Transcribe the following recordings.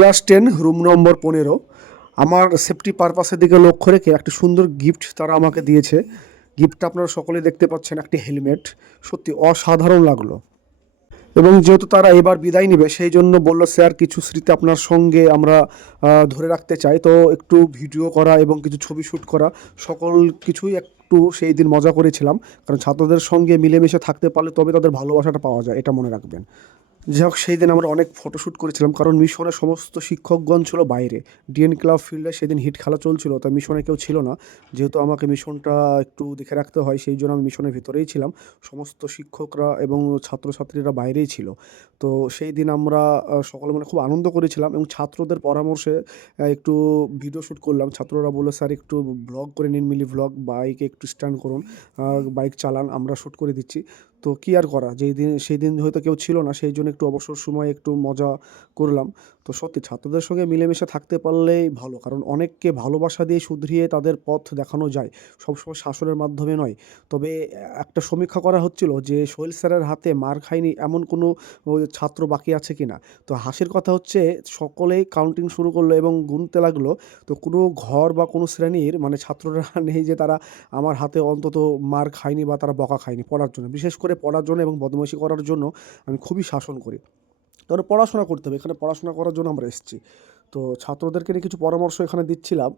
Class 10 room number 15। আমার safety পারপাসের দিকে লক্ষ্য রেখে একটি সুন্দর গিফট তারা আমাকে দিয়েছে। গিফটটা আপনারা সকলেই দেখতে পাচ্ছেন, একটি হেলমেট। সত্যি অসাধারণ লাগলো। এবং যেহেতু তারা এবার বিদায় নেবে সেই জন্য বলল, স্যার কিছু স্মৃতি আপনার সঙ্গে আমরা ধরে রাখতে চাই, তো একটু ভিডিও করা এবং কিছু ছবি শ্যুট করা, সকল কিছুই একটু সেই দিন মজা করেছিলাম। কারণ ছাত্রদের সঙ্গে মিলেমিশে থাকতে পারলে তবে তাদের ভালোবাসাটা পাওয়া যায়, এটা মনে রাখবেন। যাই হোক, সেই দিন আমরা অনেক ফটোশ্যুট করেছিলাম, কারণ মিশনের সমস্ত শিক্ষকগণ ছিল বাইরে। ডিএন ক্লাব ফিল্ডে সেদিন হিট খেলা চলছিল, তাই মিশনে কেউ ছিল না। যেহেতু আমাকে মিশনটা একটু দেখে রাখতে হয়, সেই জন্য আমি মিশনের ভিতরেই ছিলাম। সমস্ত শিক্ষকরা এবং ছাত্রছাত্রীরা বাইরেই ছিল। তো সেই দিন আমরা সকলে মানে খুব আনন্দ করেছিলাম এবং ছাত্রদের পরামর্শে একটু ভিডিও শ্যুট করলাম। ছাত্ররা বললো, স্যার একটু ব্লগ করে নিন, মিলি ব্লগ, বাইকে একটু স্ট্যান্ড করুন, বাইক চালান, আমরা শ্যুট করে দিচ্ছি। তো কী আর করা, যেই দিন সেই দিন হয়তো কেউ ছিল না, সেই জন্য একটু অবসর সময় একটু মজা করলাম। তো সত্যি ছাত্রদের সঙ্গে মিলেমিশে থাকতে পারলেই ভালো, কারণ অনেককে ভালোবাসা দিয়ে শুধরিয়ে তাদের পথ দেখানো যায়, সবসময় শাসনের মাধ্যমে নয়। তবে একটা সমীক্ষা করা হচ্ছিল যে সোহেল স্যারের হাতে মার খায়নি এমন কোনো ছাত্র বাকি আছে কি না। তো হাসির কথা হচ্ছে, সকলেই কাউন্টিং শুরু করলো এবং গুনতে লাগলো। তো কোনো ঘর বা কোনো শ্রেণীর মানে ছাত্ররা নেই যে তারা আমার হাতে অন্তত মার খায়নি বা তারা বকা খায়নি পড়ার জন্য। বিশেষ করে পড়ার জন্য এবং বদমাইশি করার জন্য আমি খুবই শাসন করি। কারণ পড়াশোনা করতে হবে, এখানে পড়াশোনা করার জন্য আমরা এসেছি। তো ছাত্রদেরকে নিয়ে কিছু পরামর্শ এখানে দিচ্ছিলাম,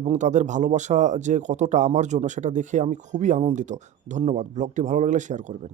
এবং তাদের ভালোবাসা যে কতটা আমার জন্য সেটা দেখে আমি খুবই আনন্দিত। ধন্যবাদ। ব্লগটি ভালো লাগলে শেয়ার করবেন।